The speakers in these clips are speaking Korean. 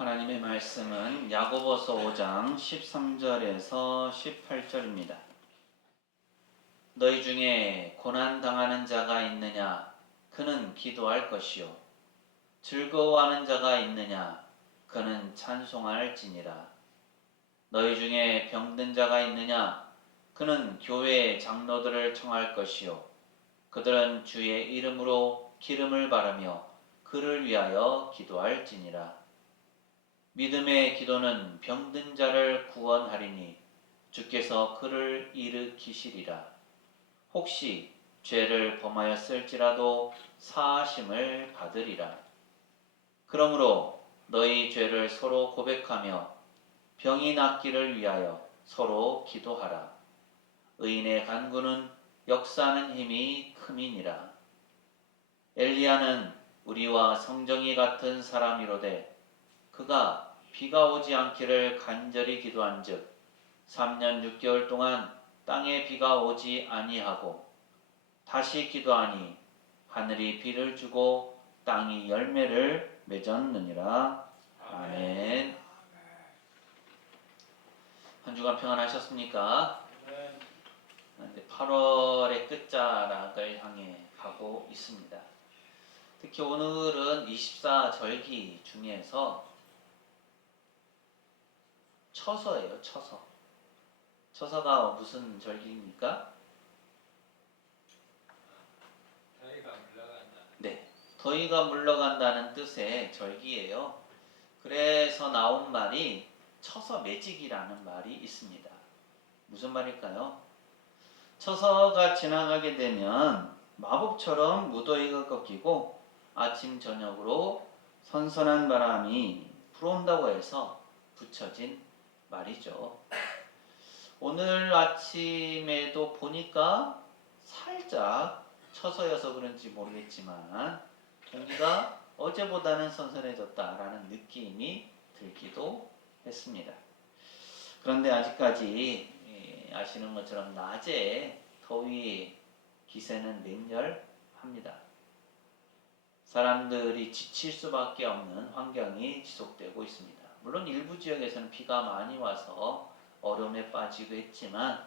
하나님의 말씀은 야고보서 5장 13절에서 18절입니다. 너희 중에 고난당하는 자가 있느냐? 그는 기도할 것이요. 즐거워하는 자가 있느냐? 그는 찬송할지니라. 너희 중에 병든 자가 있느냐? 그는 교회의 장로들을 청할 것이요. 그들은 주의 이름으로 기름을 바르며 그를 위하여 기도할지니라. 믿음의 기도는 병든 자를 구원하리니 주께서 그를 일으키시리라. 혹시 죄를 범하였을지라도 사하심을 받으리라. 그러므로 너희 죄를 서로 고백하며 병이 낫기를 위하여 서로 기도하라. 의인의 간구는 역사하는 힘이 큼이니라. 엘리야는 우리와 성정이 같은 사람이로되 그가 비가 오지 않기를 간절히 기도한즉 3년 6개월 동안 땅에 비가 오지 아니하고 다시 기도하니 하늘이 비를 주고 땅이 열매를 맺었느니라. 아멘. 한 주간 평안하셨습니까? 8월의 끝자락을 향해 가고 있습니다. 특히 오늘은 24절기 중에서 처서예요. 처서. 처서가 무슨 절기입니까? 더위가 물러간다. 네, 더위가 물러간다는 뜻의 절기예요. 그래서 나온 말이 처서 매직이라는 말이 있습니다. 무슨 말일까요? 처서가 지나가게 되면 마법처럼 무더위가 꺾이고 아침 저녁으로 선선한 바람이 불어온다고 해서 붙여진 말이죠. 오늘 아침에도 보니까 살짝 처서여서 그런지 모르겠지만 공기가 어제보다는 선선해졌다라는 느낌이 들기도 했습니다. 그런데 아직까지 아시는 것처럼 낮에 더위 기세는 맹렬합니다. 사람들이 지칠 수밖에 없는 환경이 지속되고 있습니다. 물론 일부 지역에서는 비가 많이 와서 어려움에 빠지고 했지만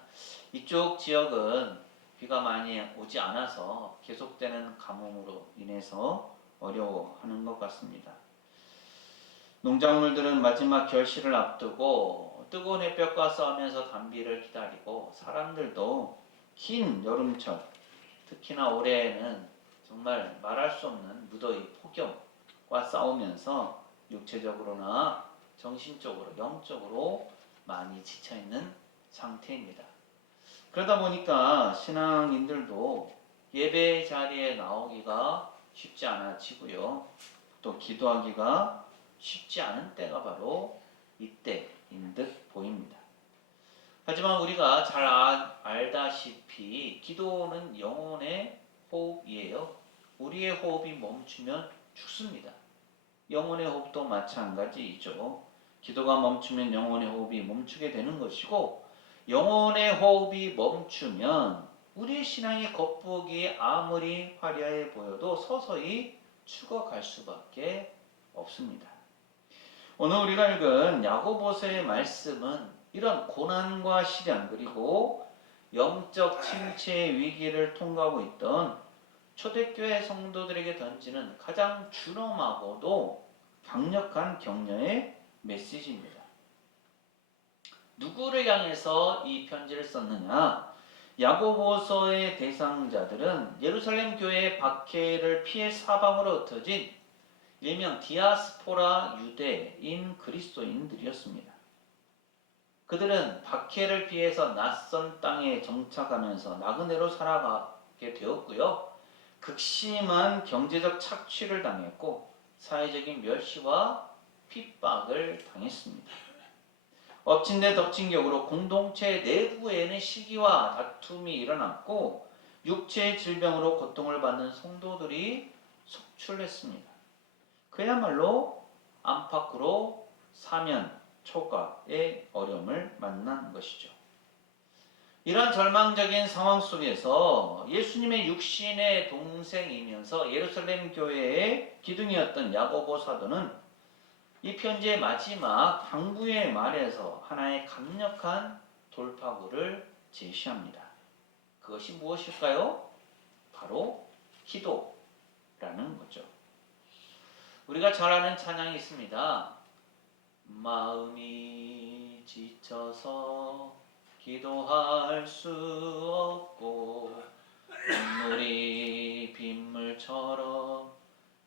이쪽 지역은 비가 많이 오지 않아서 계속되는 가뭄으로 인해서 어려워하는 것 같습니다. 농작물들은 마지막 결실을 앞두고 뜨거운 햇볕과 싸우면서 단비를 기다리고 사람들도 긴 여름철, 특히나 올해에는 정말 말할 수 없는 무더위, 폭염과 싸우면서 육체적으로나 정신적으로, 영적으로 많이 지쳐있는 상태입니다. 그러다 보니까 신앙인들도 예배 자리에 나오기가 쉽지 않아지고요. 또 기도하기가 쉽지 않은 때가 바로 이때인 듯 보입니다. 하지만 우리가 잘 알다시피 기도는 영혼의 호흡이에요. 우리의 호흡이 멈추면 죽습니다. 영혼의 호흡도 마찬가지이죠. 기도가 멈추면 영혼의 호흡이 멈추게 되는 것이고 영혼의 호흡이 멈추면 우리의 신앙의 겉보기에 아무리 화려해 보여도 서서히 죽어갈 수밖에 없습니다. 오늘 우리가 읽은 야고보서의 말씀은 이런 고난과 시련 그리고 영적 침체의 위기를 통과하고 있던 초대교회 성도들에게 던지는 가장 준엄하고도 강력한 격려의 메시지입니다. 누구를 향해서 이 편지를 썼느냐? 야고보서의 대상자들은 예루살렘 교회의 박해를 피해 사방으로 흩어진 일명 디아스포라 유대인 그리스도인들이었습니다. 그들은 박해를 피해서 낯선 땅에 정착하면서 나그네로 살아가게 되었고요. 극심한 경제적 착취를 당했고 사회적인 멸시와 핍박을 당했습니다. 엎친 데 덮친 격으로 공동체 내부에는 시기와 다툼이 일어났고 육체의 질병으로 고통을 받는 성도들이 속출했습니다. 그야말로 안팎으로 사면 초과의 어려움을 만난 것이죠. 이런 절망적인 상황 속에서 예수님의 육신의 동생이면서 예루살렘 교회의 기둥이었던 야고보 사도는 이 편지의 마지막 당부의 말에서 하나의 강력한 돌파구를 제시합니다. 그것이 무엇일까요? 바로 기도라는 거죠. 우리가 잘 아는 찬양이 있습니다. 마음이 지쳐서 기도할 수 없고 눈물이 빗물처럼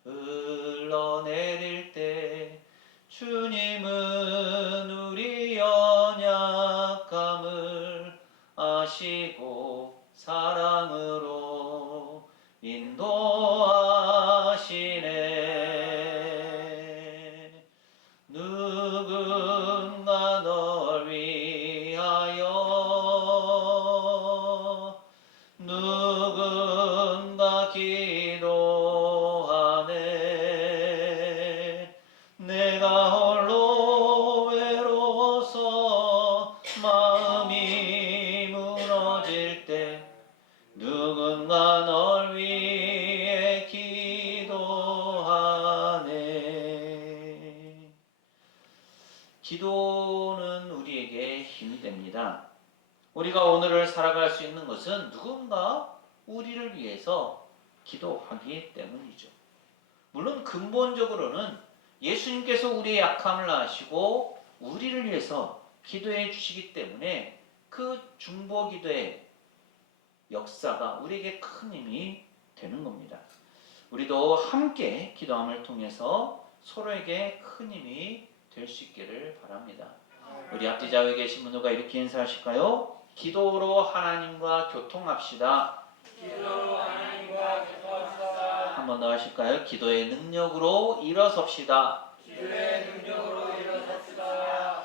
흘러내릴 때 주님은 우리 연약함을 아시고 사랑으로 인도하시네. 누군가 널 위하여 누군가 기도하네. 내가 홀로 외로워서 마음이 무너질 때 누군가 널 위해 기도하네. 기도는 우리에게 힘이 됩니다. 우리가 오늘을 살아갈 수 있는 것은 누군가 우리를 위해서 기도하기 때문이죠. 물론 근본적으로는 예수님께서 우리의 약함을 아시고 우리를 위해서 기도해 주시기 때문에 그 중보기도의 역사가 우리에게 큰 힘이 되는 겁니다. 우리도 함께 기도함을 통해서 서로에게 큰 힘이 될 수 있기를 바랍니다. 우리 앞뒤 좌우에 계신 분들과 이렇게 인사하실까요? 기도로 하나님과 교통합시다. 기도로 하나님과 교통합시다. 한 번 더 하실까요? 기도의 능력으로 일어섭시다. 기도의 능력으로 일어섭시다.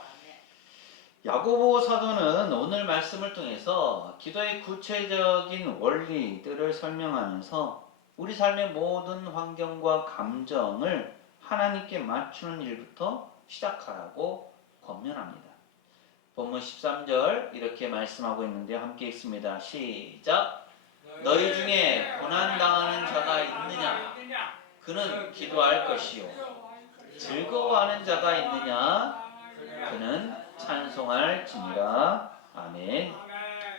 야고보 사도는 오늘 말씀을 통해서 기도의 구체적인 원리들을 설명하면서 우리 삶의 모든 환경과 감정을 하나님께 맞추는 일부터 시작하라고 권면합니다. 본문 13절 이렇게 말씀하고 있는데 함께 읽습니다. 시작! 너희 중에 고난당하는 자가 있느냐? 그는 기도할 것이요. 즐거워하는 자가 있느냐? 그는 찬송할지니라. 아멘.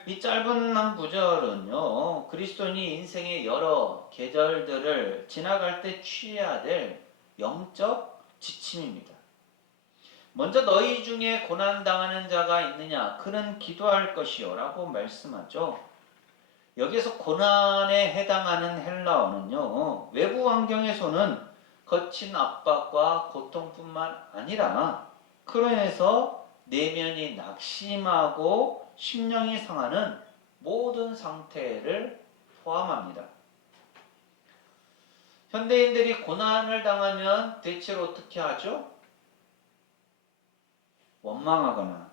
이 짧은 한 구절은요, 그리스도인이 인생의 여러 계절들을 지나갈 때 취해야 될 영적 지침입니다. 먼저 너희 중에 고난당하는 자가 있느냐? 그는 기도할 것이요 라고 말씀하죠. 여기서 고난에 해당하는 헬라어는요, 외부 환경에서는 거친 압박과 고통뿐만 아니라 그로 인해서 내면이 낙심하고 심령이 상하는 모든 상태를 포함합니다. 현대인들이 고난을 당하면 대체로 어떻게 하죠? 원망하거나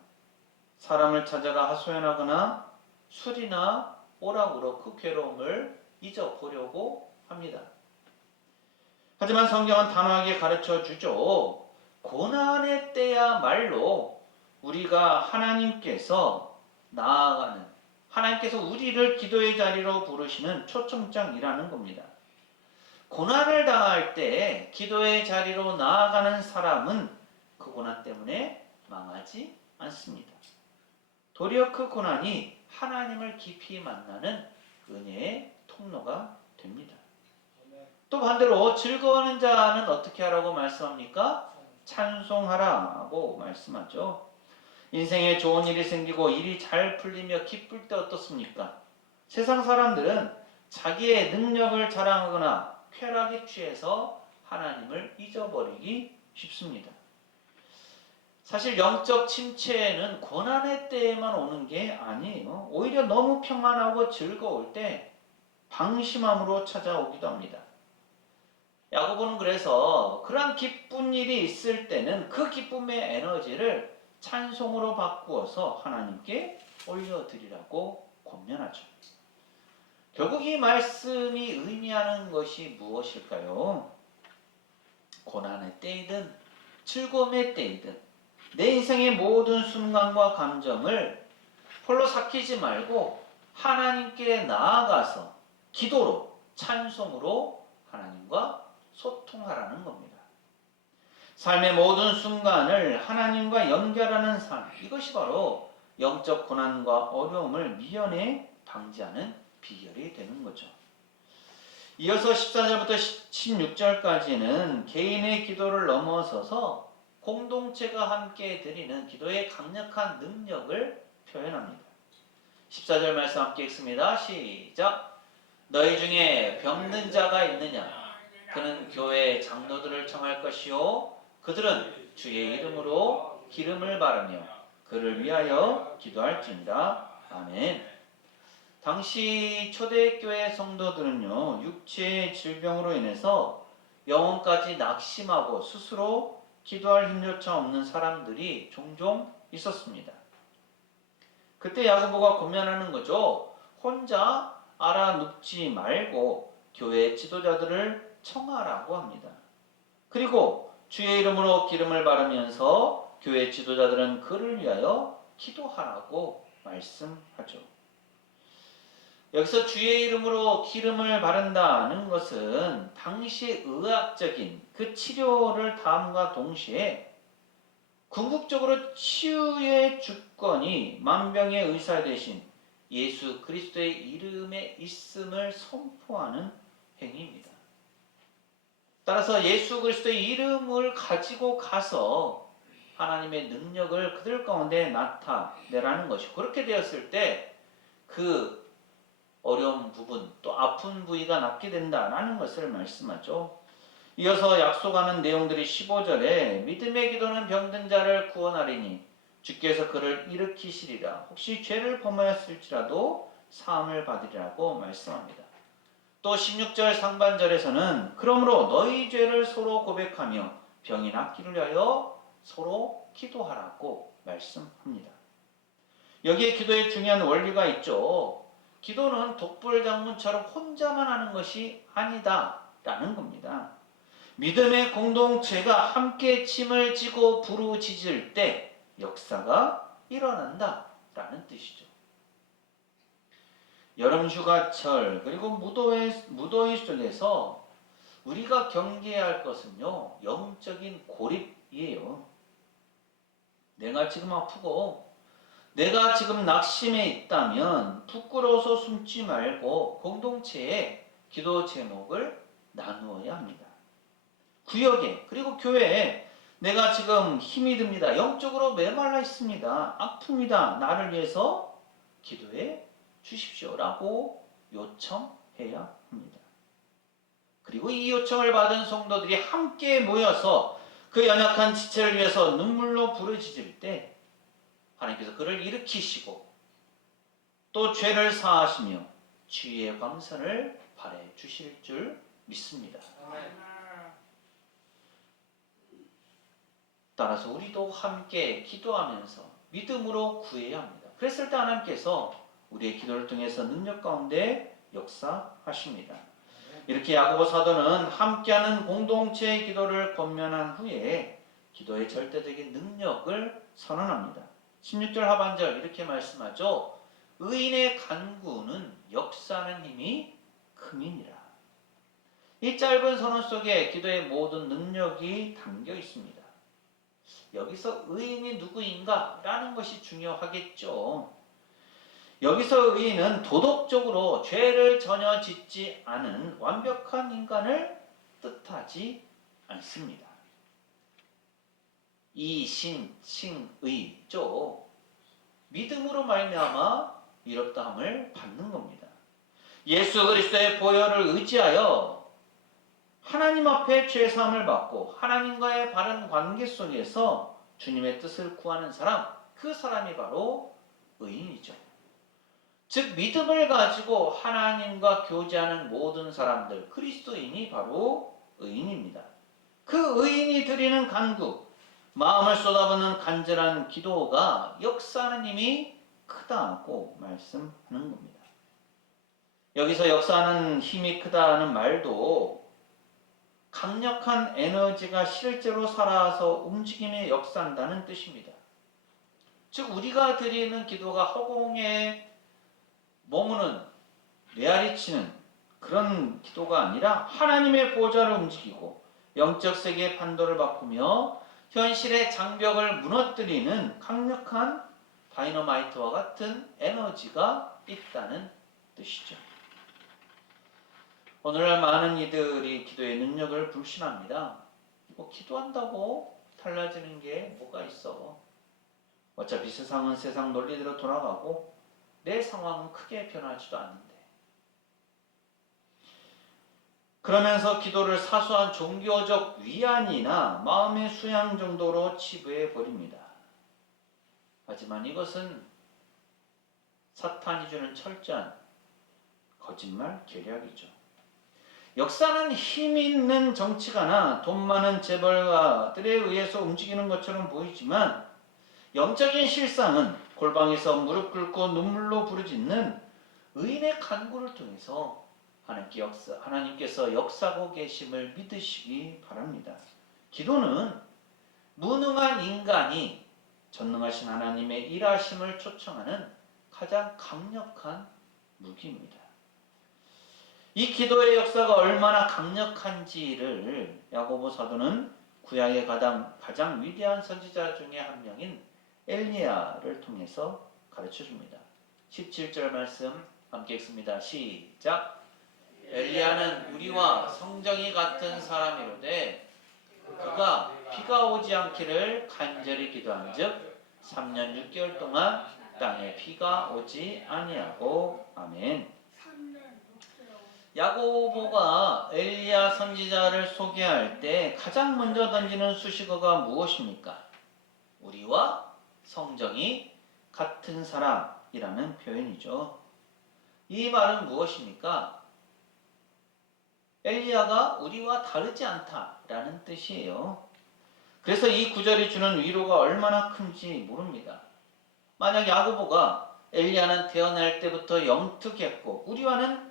사람을 찾아가 하소연하거나 술이나 오락으로 그 괴로움을 잊어보려고 합니다. 하지만 성경은 단호하게 가르쳐 주죠. 고난의 때야말로 우리가 하나님께서 나아가는, 하나님께서 우리를 기도의 자리로 부르시는 초청장이라는 겁니다. 고난을 당할 때 기도의 자리로 나아가는 사람은 그 고난 때문에 망하지 않습니다. 도리어 그 고난이 하나님을 깊이 만나는 은혜의 통로가 됩니다. 또 반대로 즐거워하는 자는 어떻게 하라고 말씀합니까? 찬송하라고 말씀하죠. 인생에 좋은 일이 생기고 일이 잘 풀리며 기쁠 때 어떻습니까? 세상 사람들은 자기의 능력을 자랑하거나 쾌락에 취해서 하나님을 잊어버리기 쉽습니다. 사실 영적 침체는 고난의 때에만 오는 게 아니에요. 오히려 너무 평안하고 즐거울 때 방심함으로 찾아오기도 합니다. 야고보는 그래서 그러한 기쁜 일이 있을 때는 그 기쁨의 에너지를 찬송으로 바꾸어서 하나님께 올려드리라고 권면하죠. 결국 이 말씀이 의미하는 것이 무엇일까요? 고난의 때이든 즐거움의 때이든 내 인생의 모든 순간과 감정을 홀로 삭히지 말고 하나님께 나아가서 기도로, 찬송으로 하나님과 소통하라는 겁니다. 삶의 모든 순간을 하나님과 연결하는 삶, 이것이 바로 영적 고난과 어려움을 미연에 방지하는 비결이 되는 거죠. 이어서 14절부터 16절까지는 개인의 기도를 넘어서서 공동체가 함께 드리는 기도의 강력한 능력을 표현합니다. 14절 말씀 함께 읽습니다. 시작. 너희 중에 병든 자가 있느냐? 그는 교회 장로들을 청할 것이요 그들은 주의 이름으로 기름을 바르며 그를 위하여 기도할지니라. 아멘. 당시 초대교회 성도들은요, 육체의 질병으로 인해서 영혼까지 낙심하고 스스로 기도할 힘조차 없는 사람들이 종종 있었습니다. 그때 야고보가 권면하는 거죠. 혼자 알아눕지 말고 교회 지도자들을 청하라고 합니다. 그리고 주의 이름으로 기름을 바르면서 교회 지도자들은 그를 위하여 기도하라고 말씀하죠. 여기서 주의 이름으로 기름을 바른다는 것은 당시 의학적인 그 치료를 다함과 동시에 궁극적으로 치유의 주권이 만병의 의사 되신 예수 그리스도의 이름에 있음을 선포하는 행위입니다. 따라서 예수 그리스도의 이름을 가지고 가서 하나님의 능력을 그들 가운데 나타내라는 것이고, 그렇게 되었을 때 그 어려운 부분, 또 아픈 부위가 낫게 된다라는 것을 말씀하죠. 이어서 약속하는 내용들이 15절에 믿음의 기도는 병든 자를 구원하리니 주께서 그를 일으키시리라. 혹시 죄를 범하였을지라도 사함을 받으리라고 말씀합니다. 또 16절 상반절에서는 그러므로 너희 죄를 서로 고백하며 병이 낫기를 위하여 서로 기도하라고 말씀합니다. 여기에 기도의 중요한 원리가 있죠. 기도는 독불장군처럼 혼자만 하는 것이 아니다라는 겁니다. 믿음의 공동체가 함께 침을 지고 부르짖을 때 역사가 일어난다라는 뜻이죠. 여름 휴가철 그리고 무더위 속에서 우리가 경계해야 할 것은요, 영적인 고립이에요. 내가 지금 아프고 내가 지금 낙심해 있다면 부끄러워서 숨지 말고 공동체에 기도 제목을 나누어야 합니다. 구역에 그리고 교회에 내가 지금 힘이 듭니다. 영적으로 메말라 있습니다. 아픕니다. 나를 위해서 기도해 주십시오라고 요청해야 합니다. 그리고 이 요청을 받은 성도들이 함께 모여서 그 연약한 지체를 위해서 눈물로 부르짖을 때 하나님께서 그를 일으키시고 또 죄를 사하시며 주의 광선을 발해 주실 줄 믿습니다. 따라서 우리도 함께 기도하면서 믿음으로 구해야 합니다. 그랬을 때 하나님께서 우리의 기도를 통해서 능력 가운데 역사하십니다. 이렇게 야고보 사도는 함께하는 공동체의 기도를 권면한 후에 기도의 절대적인 능력을 선언합니다. 16절 하반절 이렇게 말씀하죠. 의인의 간구는 역사하는 힘이 큼이니라. 이 짧은 선언 속에 기도의 모든 능력이 담겨 있습니다. 여기서 의인이 누구인가? 라는 것이 중요하겠죠. 여기서 의인은 도덕적으로 죄를 전혀 짓지 않은 완벽한 인간을 뜻하지 않습니다. 이신칭의죠. 믿음으로 말미암아 이롭다함을 받는 겁니다. 예수 그리스도의 보혈을 의지하여 하나님 앞에 죄사함을 받고 하나님과의 바른 관계 속에서 주님의 뜻을 구하는 사람, 그 사람이 바로 의인이죠. 즉 믿음을 가지고 하나님과 교제하는 모든 사람들, 그리스도인이 바로 의인입니다. 그 의인이 드리는 간구, 마음을 쏟아붓는 간절한 기도가 역사하는 힘이 크다고 말씀하는 겁니다. 여기서 역사하는 힘이 크다는 말도 강력한 에너지가 실제로 살아서 움직임에 역사한다는 뜻입니다. 즉 우리가 드리는 기도가 허공에 머무는 메아리치는 그런 기도가 아니라 하나님의 보좌를 움직이고 영적 세계의 판도를 바꾸며 현실의 장벽을 무너뜨리는 강력한 다이너마이트와 같은 에너지가 있다는 뜻이죠. 오늘날 많은 이들이 기도의 능력을 불신합니다. 뭐 기도한다고 달라지는 게 뭐가 있어? 어차피 세상은 세상 논리대로 돌아가고 내 상황은 크게 변하지도 않는데. 그러면서 기도를 사소한 종교적 위안이나 마음의 수양 정도로 치부해 버립니다. 하지만 이것은 사탄이 주는 철저한 거짓말 계략이죠. 역사는 힘 있는 정치가나 돈 많은 재벌가들에 의해서 움직이는 것처럼 보이지만 영적인 실상은 골방에서 무릎 꿇고 눈물로 부르짖는 의인의 간구를 통해서 하나님께서 역사하고 계심을 믿으시기 바랍니다. 기도는 무능한 인간이 전능하신 하나님의 일하심을 초청하는 가장 강력한 무기입니다. 이 기도의 역사가 얼마나 강력한지를 야고보 사도는 구약의 가장 위대한 선지자 중에 한 명인 엘리야를 통해서 가르쳐줍니다. 17절 말씀 함께 읽습니다. 시작. 엘리야는 우리와 성정이 같은 사람이로되 그가 비가 오지 않기를 간절히 기도한즉 3년 6개월 동안 땅에 비가 오지 아니하고 아멘. 야고보가 엘리야 선지자를 소개할 때 가장 먼저 던지는 수식어가 무엇입니까? 우리와 성정이 같은 사람이라는 표현이죠. 이 말은 무엇입니까? 엘리야가 우리와 다르지 않다라는 뜻이에요. 그래서 이 구절이 주는 위로가 얼마나 큰지 모릅니다. 만약 야고보가 엘리야는 태어날 때부터 영특했고 우리와는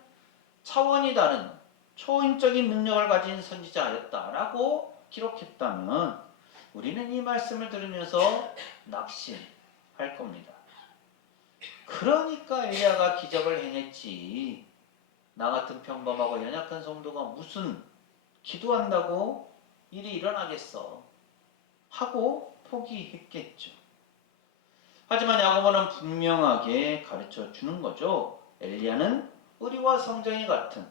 차원이 다른 초인적인 능력을 가진 선지자였다라고 기록했다면 우리는 이 말씀을 들으면서 낙심할 겁니다. 그러니까 엘리야가 기적을 행했지. 나 같은 평범하고 연약한 성도가 무슨 기도한다고 일이 일어나겠어 하고 포기했겠죠. 하지만 야고보는 분명하게 가르쳐 주는 거죠. 엘리야는 우리와 성정이 같은,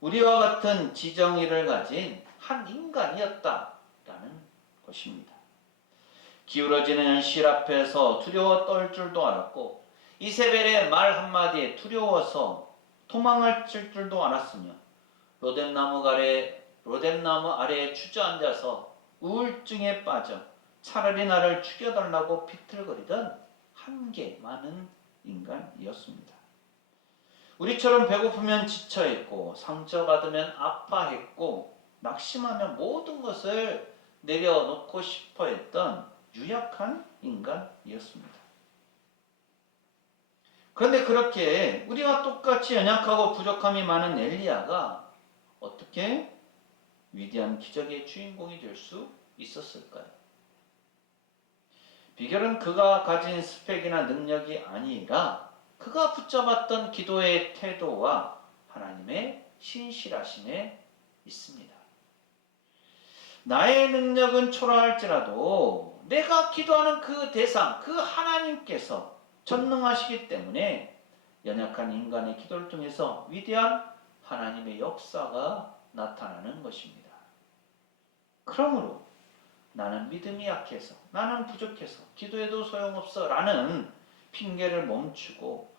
우리와 같은 지정의를 가진 한 인간이었다라는 것입니다. 기울어지는 실 앞에서 두려워 떨 줄도 알았고 이세벨의 말 한마디에 두려워서 도망을 칠 줄도 알았으며 로뎀나무 아래에 주저앉아서 우울증에 빠져 차라리 나를 죽여달라고 비틀거리던 한계 많은 인간이었습니다. 우리처럼 배고프면 지쳐있고 상처받으면 아파했고 낙심하면 모든 것을 내려놓고 싶어 했던 유약한 인간이었습니다. 그런데 그렇게 우리와 똑같이 연약하고 부족함이 많은 엘리야가 어떻게 위대한 기적의 주인공이 될 수 있었을까요? 비결은 그가 가진 스펙이나 능력이 아니라 그가 붙잡았던 기도의 태도와 하나님의 신실하심에 있습니다. 나의 능력은 초라할지라도 내가 기도하는 그 대상, 그 하나님께서 전능하시기 때문에 연약한 인간의 기도를 통해서 위대한 하나님의 역사가 나타나는 것입니다. 그러므로 나는 믿음이 약해서, 나는 부족해서 기도해도 소용없어 라는 핑계를 멈추고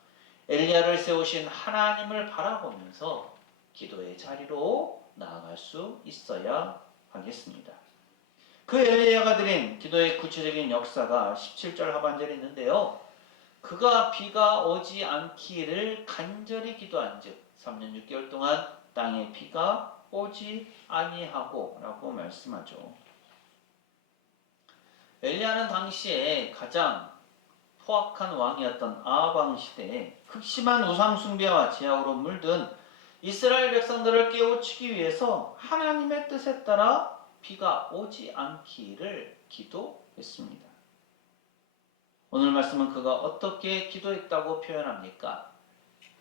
엘리야를 세우신 하나님을 바라보면서 기도의 자리로 나아갈 수 있어야 하겠습니다. 그 엘리야가 드린 기도의 구체적인 역사가 17절 하반절에 있는데요. 그가 비가 오지 않기를 간절히 기도한즉 3년 6개월 동안 땅에 비가 오지 아니하고 라고 말씀하죠. 엘리야는 당시에 가장 포악한 왕이었던 아합 왕 시대에 극심한 우상 숭배와 제약으로 물든 이스라엘 백성들을 깨우치기 위해서 하나님의 뜻에 따라 비가 오지 않기를 기도했습니다. 오늘 말씀은 그가 어떻게 기도했다고 표현합니까?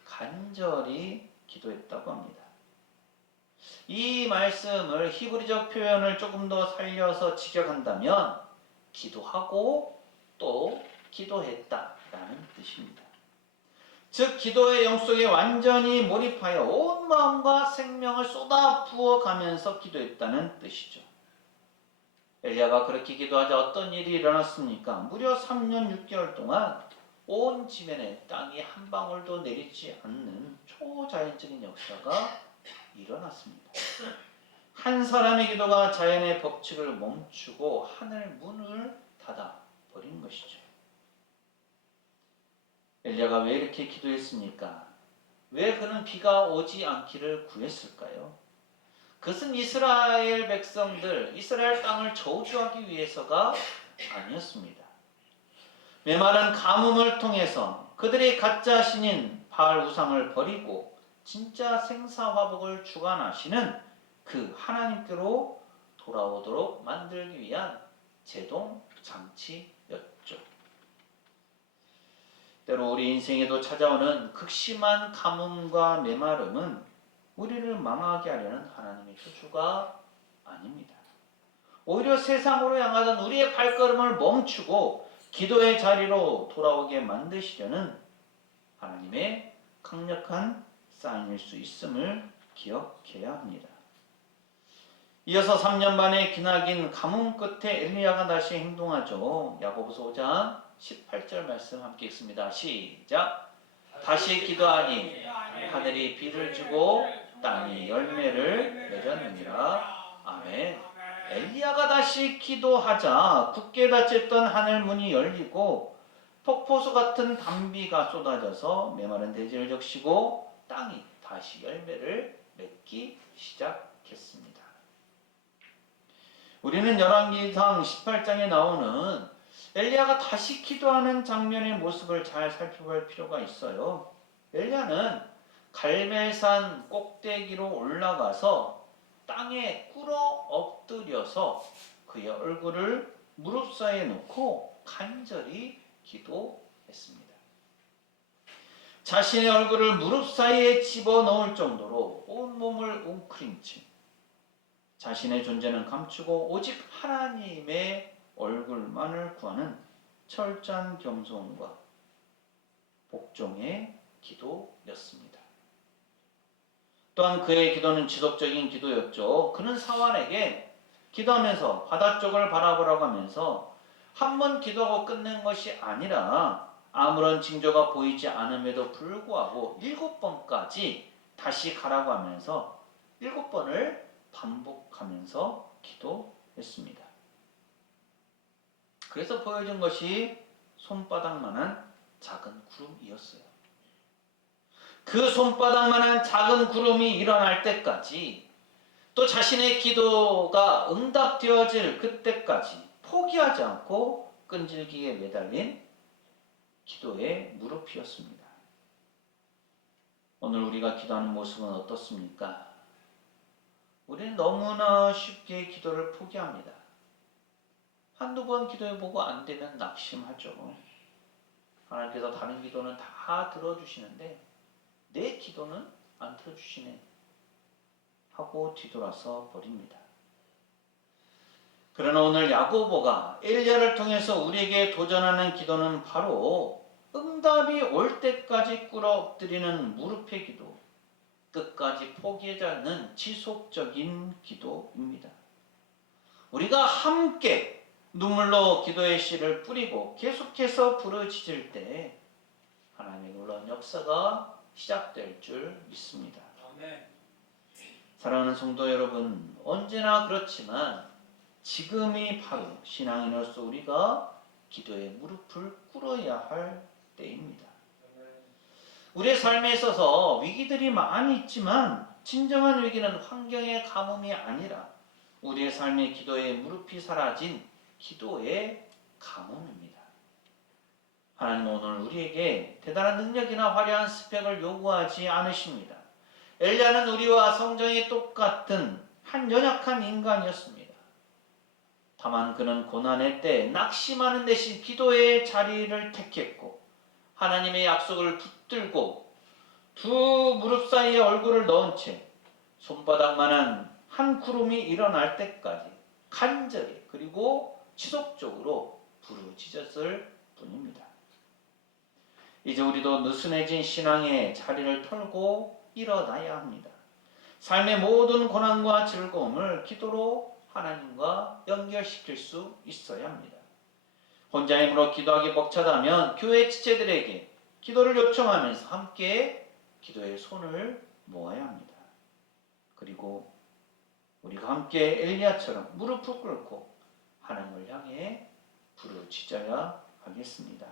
간절히 기도했다고 합니다. 이 말씀을 히브리적 표현을 조금 더 살려서 직역한다면 기도하고 또 기도했다라는 뜻입니다. 즉 기도의 영속에 완전히 몰입하여 온 마음과 생명을 쏟아 부어가면서 기도했다는 뜻이죠. 엘리야가 그렇게 기도하자 어떤 일이 일어났습니까? 무려 3년 6개월 동안 온 지면에 땅이 한 방울도 내리지 않는 초자연적인 역사가 일어났습니다. 한 사람의 기도가 자연의 법칙을 멈추고 하늘 문을 닫아 버린 것이죠. 엘리야가 왜 이렇게 기도했습니까? 왜 그는 비가 오지 않기를 구했을까요? 그것은 이스라엘 백성들, 이스라엘 땅을 저주하기 위해서가 아니었습니다. 메마른 가뭄을 통해서 그들이 가짜 신인 바알 우상을 버리고 진짜 생사화복을 주관하시는 그 하나님께로 돌아오도록 만들기 위한 제동 장치였죠. 때로 우리 인생에도 찾아오는 극심한 가뭄과 메마름은 우리를 망하게 하려는 하나님의 조주가 아닙니다. 오히려 세상으로 향하던 우리의 발걸음을 멈추고 기도의 자리로 돌아오게 만드시려는 하나님의 강력한 사인일 수 있음을 기억해야 합니다. 이어서 3년 반의 기나긴 가뭄 끝에 엘리야가 다시 행동하죠. 야고보서 5장 18절 말씀 함께 읽습니다. 시작. 다시 기도하니 하늘이 비를 주고 땅이 열매를 맺었느니라. 아멘. 엘리야가 다시 기도하자 굳게 닫혔던 하늘 문이 열리고 폭포수 같은 단비가 쏟아져서 메마른 대지를 적시고 땅이 다시 열매를 맺기 시작했습니다. 우리는 열왕기상 18장에 나오는 엘리야가 다시 기도하는 장면의 모습을 잘 살펴볼 필요가 있어요. 엘리야는 갈멜산 꼭대기로 올라가서 땅에 꿇어 엎드려서 그의 얼굴을 무릎 사이에 놓고 간절히 기도했습니다. 자신의 얼굴을 무릎 사이에 집어넣을 정도로 온몸을 웅크린 채 자신의 존재는 감추고 오직 하나님의 얼굴만을 구하는 철저한 겸손과 복종의 기도였습니다. 또한 그의 기도는 지속적인 기도였죠. 그는 사환에게 기도하면서 바다 쪽을 바라보라고 하면서 한 번 기도하고 끝낸 것이 아니라 아무런 징조가 보이지 않음에도 불구하고 7번까지 다시 가라고 하면서 7번을 반복하면서 기도했습니다. 그래서 보여준 것이 손바닥만한 작은 구름이었어요. 그 손바닥만한 작은 구름이 일어날 때까지 또 자신의 기도가 응답되어질 그때까지 포기하지 않고 끈질기게 매달린 기도의 무릎이었습니다. 오늘 우리가 기도하는 모습은 어떻습니까? 우리는 너무나 쉽게 기도를 포기합니다. 한두 번 기도해보고 안 되면 낙심하죠. 하나님께서 다른 기도는 다 들어주시는데 내 기도는 안 들어주시네 하고 뒤돌아서 버립니다. 그러나 오늘 야고보가 엘리야를 통해서 우리에게 도전하는 기도는 바로 응답이 올 때까지 꿇어 엎드리는 무릎의 기도, 끝까지 포기하지 않는 지속적인 기도입니다. 우리가 함께 눈물로 기도의 씨를 뿌리고 계속해서 부르짖을 때 하나님의 놀라운 역사가 시작될 줄 믿습니다. 아멘. 사랑하는 성도 여러분, 언제나 그렇지만 지금이 바로 신앙인으로서 우리가 기도의 무릎을 꿇어야 할 때입니다. 우리의 삶에 있어서 위기들이 많이 있지만 진정한 위기는 환경의 가뭄이 아니라 우리의 삶의 기도의 무릎이 사라진 기도의 가뭄입니다. 하나님은 오늘 우리에게 대단한 능력이나 화려한 스펙을 요구하지 않으십니다. 엘리야는 우리와 성정이 똑같은 한 연약한 인간이었습니다. 다만 그는 고난의 때 낙심하는 대신 기도의 자리를 택했고 하나님의 약속을 붙들고 두 무릎 사이에 얼굴을 넣은 채 손바닥만한 한 구름이 일어날 때까지 간절히 그리고 지속적으로 부르짖었을 뿐입니다. 이제 우리도 느슨해진 신앙의 자리를 털고 일어나야 합니다. 삶의 모든 고난과 즐거움을 기도로 하나님과 연결시킬 수 있어야 합니다. 혼자 힘으로 기도하기 벅차다면 교회 지체들에게 기도를 요청하면서 함께 기도의 손을 모아야 합니다. 그리고 우리가 함께 엘리야처럼 무릎을 꿇고 하나님을 향해 부르짖어야 하겠습니다.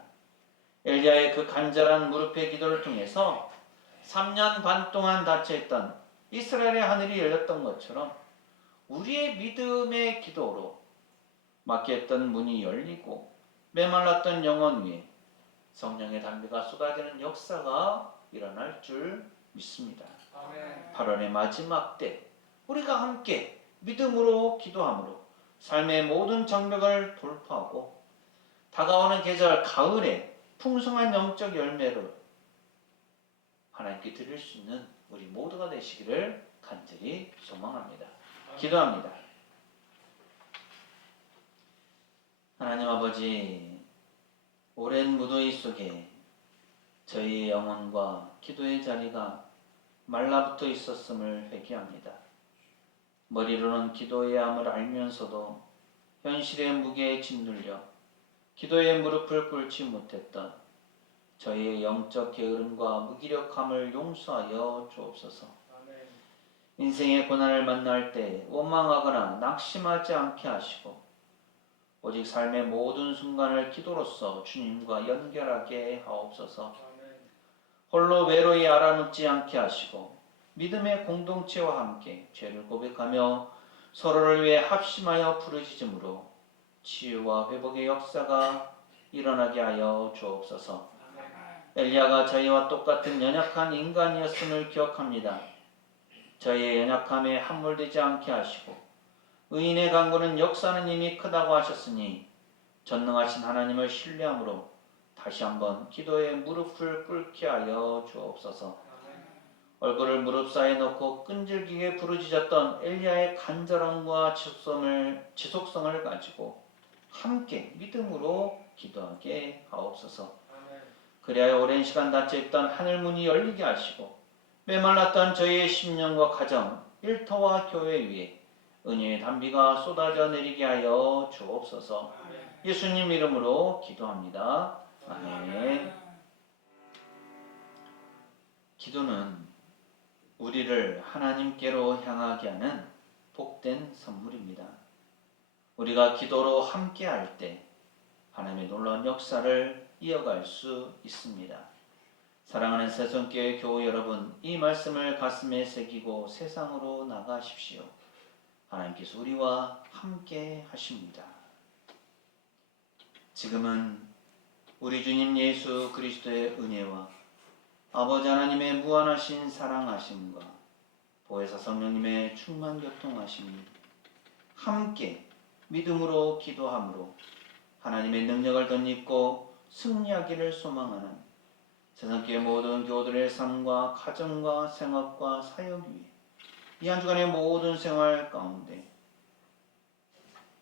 엘리야의 그 간절한 무릎의 기도를 통해서 3년 반 동안 닫혀있던 이스라엘의 하늘이 열렸던 것처럼 우리의 믿음의 기도로 막혀있던 문이 열리고 메말랐던 영혼 위에 성령의 담비가 쏟아지는 역사가 일어날 줄 믿습니다. 아멘. 8월의 마지막 때 우리가 함께 믿음으로 기도함으로 삶의 모든 장벽을 돌파하고 다가오는 계절 가을에 풍성한 영적 열매를 하나님께 드릴 수 있는 우리 모두가 되시기를 간절히 소망합니다. 기도합니다. 하나님 아버지, 오랜 무더위 속에 저희의 영혼과 기도의 자리가 말라붙어 있었음을 회개합니다. 머리로는 기도해야 함을 알면서도 현실의 무게에 짓눌려 기도의 무릎을 꿇지 못했던 저희의 영적 게으름과 무기력함을 용서하여 주옵소서. 아멘. 인생의 고난을 만날 때 원망하거나 낙심하지 않게 하시고 오직 삶의 모든 순간을 기도로서 주님과 연결하게 하옵소서. 아멘. 홀로 외로이 알아눕지 않게 하시고 믿음의 공동체와 함께 죄를 고백하며 서로를 위해 합심하여 부르짖음으로 치유와 회복의 역사가 일어나게 하여 주옵소서. 엘리야가 저희와 똑같은 연약한 인간이었음을 기억합니다. 저희의 연약함에 함몰되지 않게 하시고 의인의 간구는 역사는 이미 크다고 하셨으니 전능하신 하나님을 신뢰함으로 다시 한번 기도의 무릎을 꿇게 하여 주옵소서. 얼굴을 무릎 사이에 넣고 끈질기게 부르짖었던 엘리야의 간절함과 지속성을 가지고 함께 믿음으로 기도하게 하옵소서. 그리하여 오랜 시간 닫혀있던 하늘문이 열리게 하시고 메말랐던 저희의 심령과 가정, 일터와 교회 위에 은혜의 담비가 쏟아져 내리게 하여 주옵소서. 예수님 이름으로 기도합니다. 아멘. 기도는 우리를 하나님께로 향하게 하는 복된 선물입니다. 우리가 기도로 함께할 때 하나님의 놀라운 역사를 이어갈 수 있습니다. 사랑하는 새송교회 교우 여러분, 이 말씀을 가슴에 새기고 세상으로 나가십시오. 하나님께서 우리와 함께 하십니다. 지금은 우리 주님 예수 그리스도의 은혜와 아버지 하나님의 무한하신 사랑하심과 보혜사 성령님의 충만 교통하심이 함께 믿음으로 기도함으로 하나님의 능력을 덧입고 승리하기를 소망하는 세상교회 모든 교우들의 삶과 가정과 생업과 사역 위에 이 한 주간의 모든 생활 가운데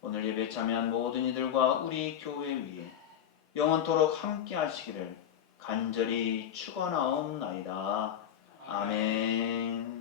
오늘 예배에 참여한 모든 이들과 우리 교회 위에 영원토록 함께 하시기를 간절히 축원하옵나이다. 아멘.